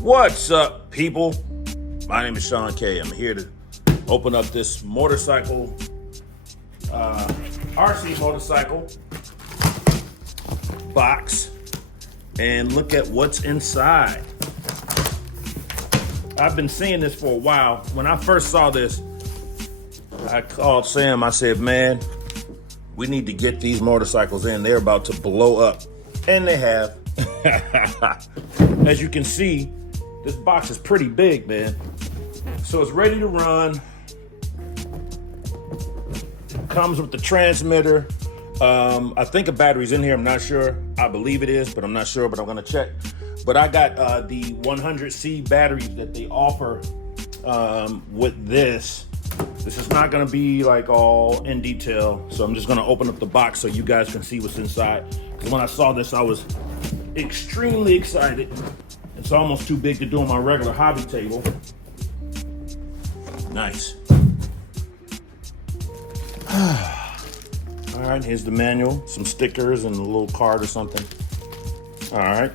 What's up, people? My name is Sean K. I'm here to open up this motorcycle, RC motorcycle box and look at what's inside. I've been seeing this for a while. When I first saw this, I called Sam. I said, man, we need to get these motorcycles in. They're about to blow up. And they have. As you can see, this box is pretty big, man. So it's ready to run. It comes with the transmitter. I think a battery's in here. I'm not sure. I believe it is, but I'm not sure, but I'm gonna check. But I got the 100C batteries that they offer with this. This is not gonna be like all in detail. So I'm just gonna open up the box so you guys can see what's inside. Because when I saw this, I was extremely excited. It's almost too big to do on my regular hobby table. Nice. All right, here's the manual, some stickers and a little card or something. All right.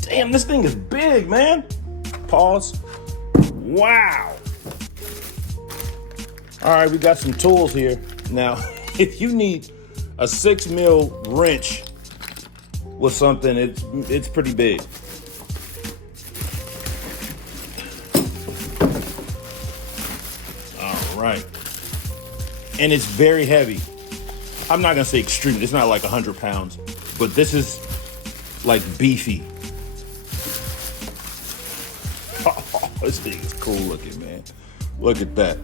Damn, this thing is big, man. Pause. Wow. All right, we got some tools here. Now, if you need a 6mm wrench with something, it's pretty big. All right. And it's very heavy. I'm not gonna say extreme, it's not like 100 pounds, but this is like beefy. Oh, this thing is cool looking, man. Look at that.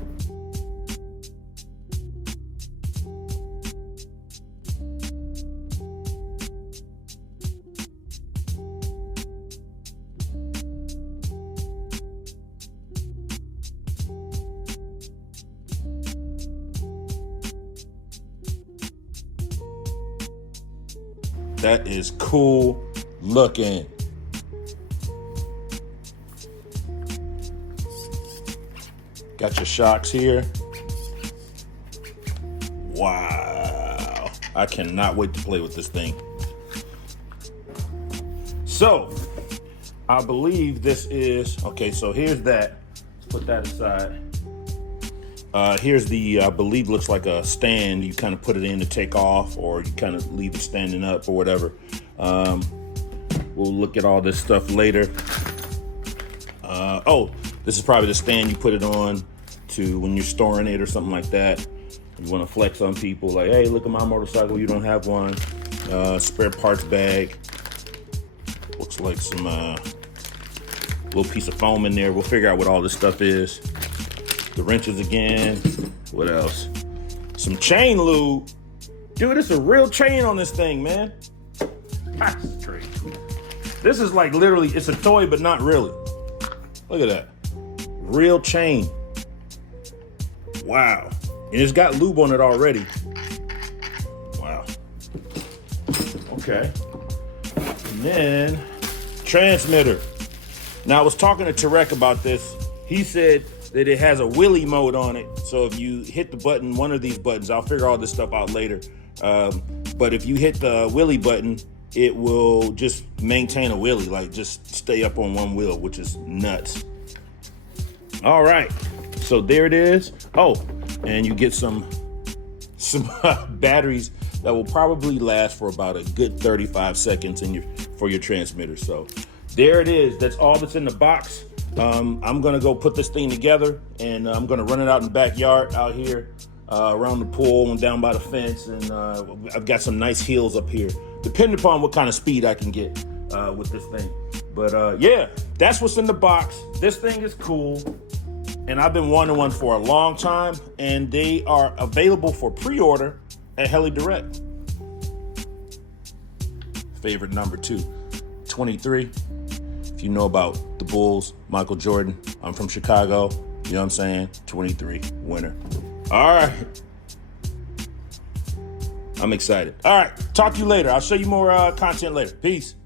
That is cool looking. Got your shocks here. Wow. I cannot wait to play with this thing. So, I believe this is, okay, so here's that. Let's put that aside. Here's the, I believe looks like a stand. You kind of put it in to take off, or you kind of leave it standing up or whatever. We'll look at all this stuff later. Oh, this is probably the stand you put it on to when you're storing it or something like that. You want to flex on people like, hey, look at my motorcycle, you don't have one. Spare parts bag. Looks like some little piece of foam in there. We'll figure out what all this stuff is. The wrenches again. What else? Some chain lube. Dude, it's a real chain on this thing, man. That's crazy. This is like literally, it's a toy, but not really. Look at that. Real chain. Wow. And it's got lube on it already. Wow. Okay. And then, transmitter. Now, I was talking to Tarek about this. He said that it has a wheelie mode on it. So if you hit the button, one of these buttons, I'll figure all this stuff out later. But if you hit the wheelie button, it will just maintain a wheelie, like just stay up on one wheel, which is nuts. All right, so there it is. Oh, and you get some batteries that will probably last for about a good 35 seconds for your transmitter. So there it is. That's all that's in the box. I'm gonna go put this thing together, and I'm gonna run it out in the backyard out here around the pool and down by the fence, and I've got some nice hills up here, depending upon what kind of speed I can get with this thing. But yeah, that's what's in the box. This thing is cool, and I've been wanting one for a long time, and they are available for pre-order at Heli Direct. Favorite number 2, 23. If you know about the Bulls, Michael Jordan, I'm from Chicago, you know what I'm saying? 23, winner. All right. I'm excited. All right, talk to you later. I'll show you more content later. Peace.